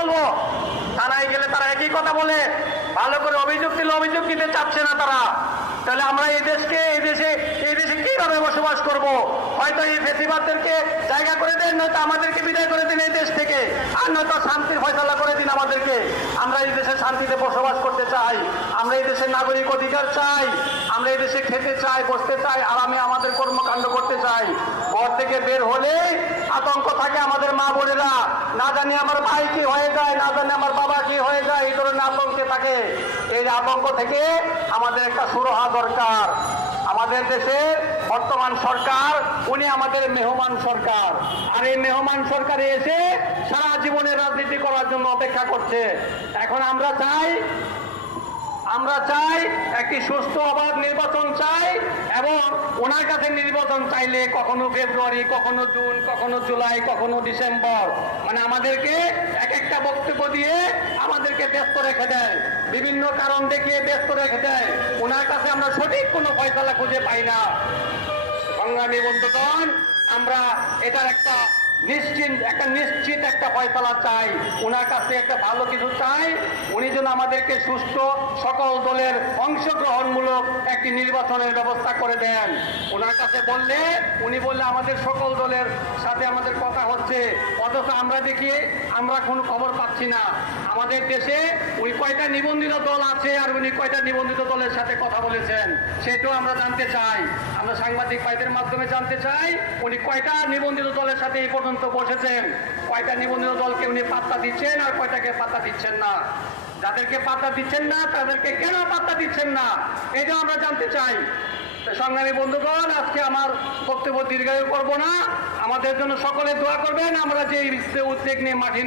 বলবো? থানায় গেলে তারা একই কথা বলে, ভালো করে অভিযোগ দিলে অভিযোগ দিতে চাচ্ছে না তারা। তাহলে আমরা এই দেশে কিভাবে বসবাস করব? হয়তো এই ফেসিবাদদেরকে জায়গা করে দেন, নয়তো আমাদেরকে বিদায় করে দিন এই দেশ থেকে, আর নয়তো শান্তির ফয়সালা করে দিন আমাদেরকে। আমরা এই দেশে শান্তিতে বসবাস করতে চাই, আমরা এই দেশের নাগরিক অধিকার চাই, আমরা এই দেশে খেতে চাই, বসতে চাই, আরামে আমাদের কর্মকাণ্ড করতে চাই। ঘর থেকে বের হলেই আতঙ্ক থাকে আমাদের মা বোনেরা, না জানি আমার ভাই কি হয়ে যায়, না জানি আমার বাবা কি হয়ে যায়, এই ধরনের আতঙ্কে থাকে। এই আতঙ্ক থেকে আমাদের একটা সুরাহা দরকার। আমাদের দেশের বর্তমান সরকার, উনি আমাদের মেহমান সরকার, আর এই মেহমান সরকারে এসে সারা জীবনের রাজনীতি করার জন্য অপেক্ষা করছে। এখন আমরা চাই একটি সুস্থ অবাধ নির্বাচন চাই, এবং ওনার কাছে নির্বাচন চাইলে কখনো ফেব্রুয়ারি, কখনো জুন, কখনো জুলাই, কখনো ডিসেম্বর, মানে আমাদেরকে এক একটা বক্তব্য দিয়ে আমাদেরকে ব্যস্ত রেখে দেয়, বিভিন্ন কারণ দেখিয়ে ব্যস্ত রেখে দেয়। ওনার কাছে আমরা সঠিক কোনো ফয়সালা খুঁজে পাই না। সংগ্রামী বন্ধুগণ, আমরা এটার একটা নিশ্চিত একটা ফয়সালা চাই, ওনার কাছে একটা ভালো কিছু চাই। উনি যেন আমাদেরকে সুস্থ সকল দলের অংশগ্রহণমূলক একটি নির্বাচনের ব্যবস্থা করে দেন। ওনার কাছে উনি বললে আমাদের সকল দলের সাথে আমাদের কথা হচ্ছে, অথচ আমরা কোনো খবর পাচ্ছি না। আমাদের দেশে উনি কয়টা নিবন্ধিত দল আছে, আর উনি কয়টা নিবন্ধিত দলের সাথে কথা বলেছেন, সেটাও আমরা জানতে চাই। আমরা সাংবাদিক ভাইদের মাধ্যমে জানতে চাই, উনি কয়টা নিবন্ধিত দলের সাথে এই পর্যন্ত বসেছেন, কয়টা নিবন্ধিত দলকে উনি পাত্তা দিচ্ছেন, আর কয়টাকে পাত্তা দিচ্ছেন না। যাদেরকে পাত্তা দিচ্ছেন না তাদেরকে কেন পাত্তা দিচ্ছেন না, এটাও আমরা জানতে চাই। সংগ্রামী বন্ধুগণ, আজকে আমার বক্তব্য দীর্ঘায়ু করব না। আমাদের জন্য সকলে দোয়া করবেন। আমরা যে উদ্যোগ নিয়ে মাঠে